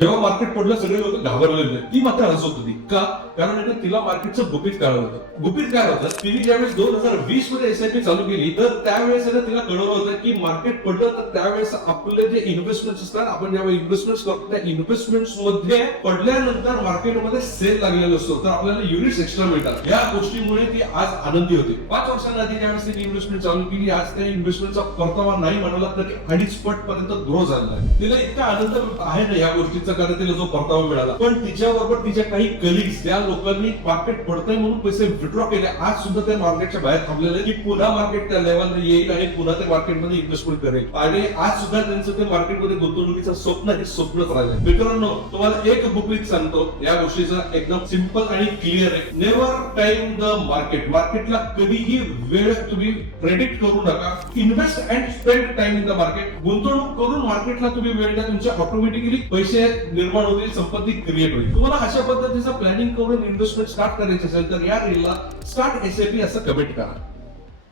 जेव्हा मार्केट पडलं सगळे लोक घाबरले होते. ती मात्र हसत होती. का? कारण तिला मार्केटचं गुपित कळलं होतं. गुपित काय होतं? तिने ज्यावेळेस 2020 मध्ये एसआयपी चालू केली तर त्यावेळेस तिला कळलं होतं की मार्केट पडलं तर त्यावेळेस आपले जे इन्व्हेस्टमेंट असतात, आपण जेव्हा इन्व्हेस्टमेंट करतो त्या इन्व्हेस्टमेंट मध्ये पडल्यानंतर मार्केटमध्ये सेल लागलेला असतो तर आपल्याला युनिट्स एक्स्ट्रा मिळतात. या गोष्टीमुळे ती आज आनंदी होती. 5 वर्षांआधी ज्यावेळेस तिने इन्व्हेस्टमेंट चालू केली, आज त्या इन्व्हेस्टमेंटचा परतावा नाही म्हणाला तरी 2.5 पट पर्यंत ग्रो झाला आहे. तिला इतका आनंद आहे ना या गोष्टीचा, कारण तिला जो परतावा मिळाला. पण तिच्याबरोबर तिच्या काही कलिग्स, त्या लोकांनी मार्केट पडतंय म्हणून पैसे विथड्रॉ केले. आज सुद्धा ते मार्केटच्या बाहेर थांबलेले की पुन्हा मार्केट त्या लेवलला येईल आणि पुन्हा ते मार्केटमध्ये इन्व्हेस्टमेंट करेल. आणि आज सुद्धा त्यांचं ते मार्केटमध्ये गुंतवणुकीचं स्वप्न हे स्वप्नच राहिलं. मित्रांनो, तुम्हाला एक बुकलीत सांगतो या गोष्टीचं एकदम सिंपल आणि क्लिअर आहे. Never time the market. मार्केटला कधीही वेळ तुम्ही प्रेडिक्ट करू नका. Invest and spend time in the market. गुंतवणूक करून मार्केटला तुम्ही वेळ द्या, तुमचे ऑटोमॅटिकली पैसे निर्माण होतील, संपत्ती क्रिएट होईल. तुम्हाला अशा पद्धतीचं प्लॅनिंग करून इन्व्हेस्टमेंट स्टार्ट करायची असेल तर या रीलला स्टार्ट एसआयपी असं कमेंट करा.